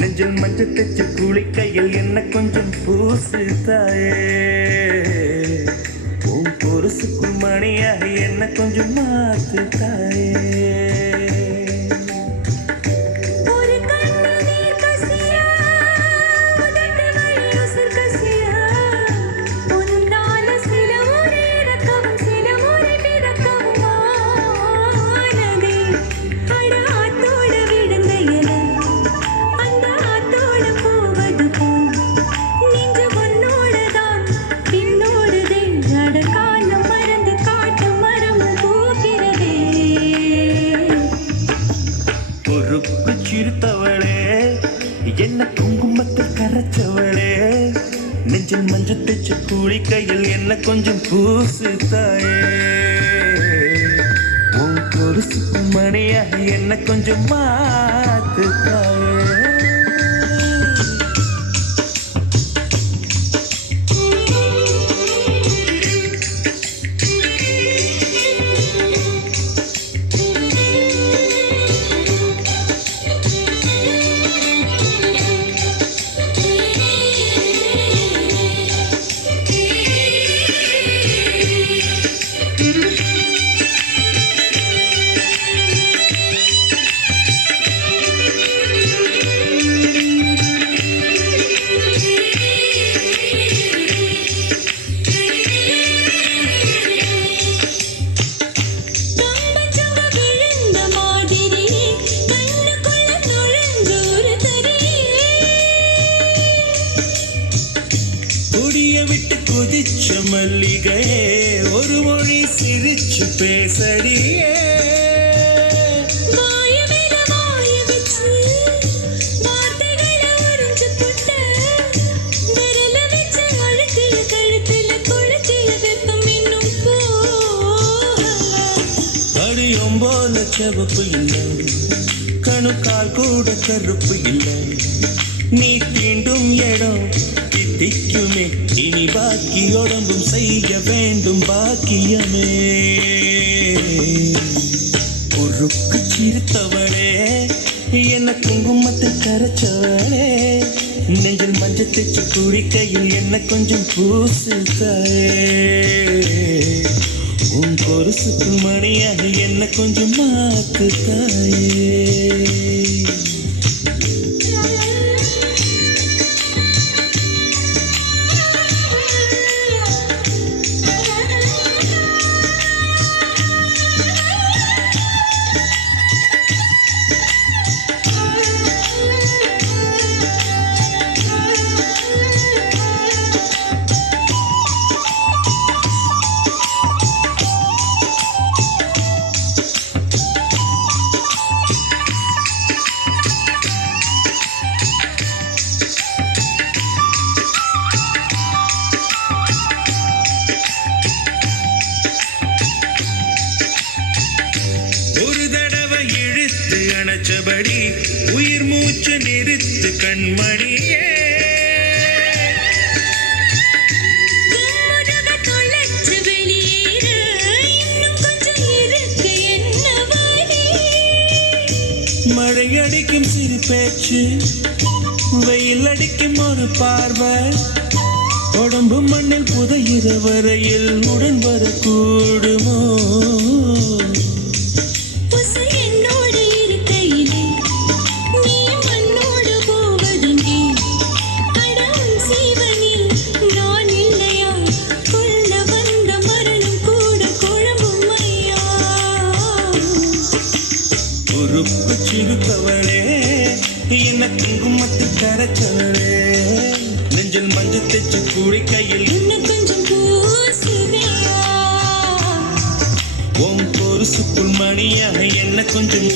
நெஞ்சில் மஞ்சள் தச்சு குளிக்கையில் என்ன கொஞ்சம் பூசு தாயே, உன் பொருசுக்குள் மணியாக என்ன கொஞ்சம் மாத்து தாயே. சிரித்தவளே என்ன குங்குமத்தில் கரைச்சவளே, நெஞ்சில் மஞ்சள் தேச்சு குளிக்கையில் என்ன கொஞ்சம் பூசு தாயே, உன் பொருசுக்கு மணியாக என்ன கொஞ்சம் மாத்து தாயே. விட்டு குதிச்ச மல்லிகையே ஒரு மொழி சிரிச்சு பேசடியே, அடியும் போல செவப்பு இல்லை, கணுக்கால் கூட கருப்பு இல்லை, நீ தீண்டும் இடம் திக்குமே, இனி பாக்கி உடம்பும் செய்ய வேண்டும் பாக்கியமே. உருக்கு சிரித்தவளே என்ன குங்குமத்தை கரைச்சவளே, நெஞ்சில் மஞ்சள் தேச்சு குடிக்கையில் என்ன கொஞ்சம் பூசு தாயே, உன் பொருசுக்கு மணியாக என்ன கொஞ்சம் மாத்து தாயே. அணைச்சபடி உயிர் மூச்சு நிறுத்து கண்மணியே, மழை அடிக்கும் சிறு பேச்சு, வெயில் அடிக்கும் ஒரு பார்வை, உடம்பு மண்ணில் புதையிற வரையில் உடன் வரக்கூடுமோ, உருக்கு சிரித்தவளே என்ன குங்குமத்தை கரைச்சவளே, நெஞ்சில் மஞ்சள் தேச்சு குடிக்கையில் இன்னும் கொஞ்சம் பூசுவியா, உன் பொருசுக்குள் மணியாக என்ன கொஞ்சம்